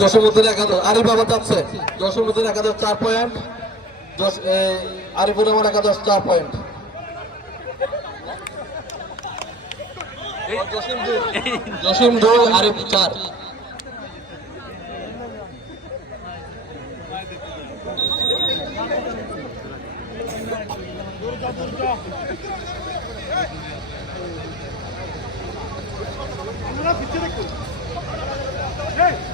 যশোমতির একাদশ, আরিফ বাবা যাচ্ছে। যশোমতির একাদশ, চার পয়েন্ট। আরিফুর রহমান একাদশ, চার পয়েন্ট। জসিম দুই আরিফ চার। বস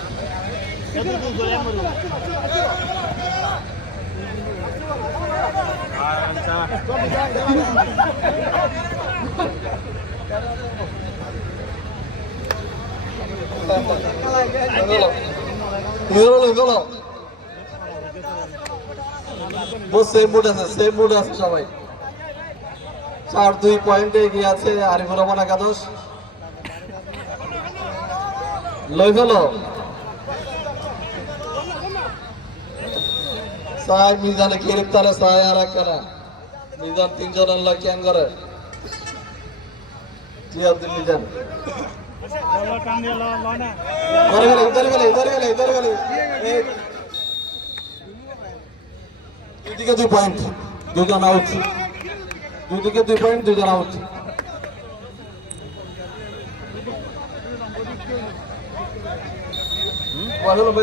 সেম মুড আছে সেম মুড আছে সবাই। চার, দুই পয়েন্টে এগিয়ে আছে আরিফুর রহমান একাদশ। লই ফেলো। সাই মিজানে গ্রেপ্তারে সাই আর একখানা মিজান তিনজন আল্লাহ ক্যান করে। জিয়াউদ্দিন মিজান। ধরে গেলে ধরে গেলে ধরে গেলে ধরে গেলে। দুদিকে দুই পয়েন্ট দুজন আউট দুদিকে দুই পয়েন্ট দুজন আউট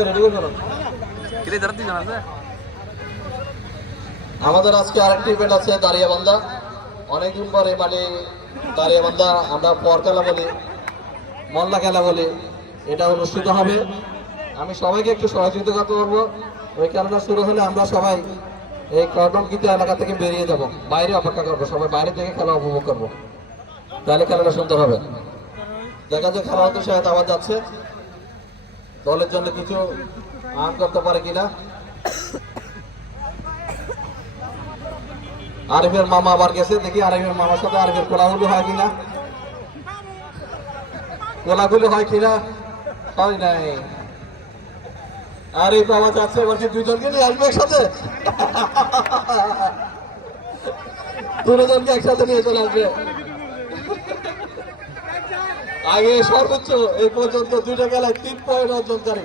রেডি করে যারা তিনজন আছে? আমাদের আজকে আরেকটি ইভেন্ট আছে দাঁড়িয়াবান্ধা। অনেকদিন পরে মানে দাঁড়িয়াবান্ধা আমরা পর খেলা বলি, মল্লা খেলা বলি, এটা অনুষ্ঠিত হবে। আমি সবাইকে একটু সহযোগিতা করব। ওই খেলাটা শুরু হলে আমরা সবাই এই কর্ডন কিন্তু এলাকা থেকে বেরিয়ে যাব। বাইরে অপেক্ষা করব, সবাই বাইরে থেকে খেলা উপভোগ করব। তাহলে খেলাটা সুন্দর হবে। দেখা যায় খেলা হতে সাহেব আবার যাচ্ছে। দলের জন্য কিছু আর্ন করতে পারে কিনা। আরিফের মামা আবার গেছে, দেখি আরিফের মামার সাথে আরিফের কোলাগুলি হয় কিনা। কোলাগুলি হয় কিনা, হয় নাই। আরিফ বাবা যাচ্ছে কি দুজনকে নিয়ে আসবে একসাথে? দুজনকে একসাথে নিয়ে চলে আসবে। আগে সর্বোচ্চ এই পর্যন্ত দুইটা খেলায় তিন পয়েন্ট অর্জনকারী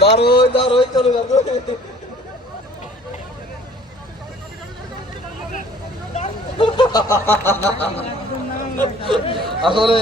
দারুই দারুই চলে যাবে আসলে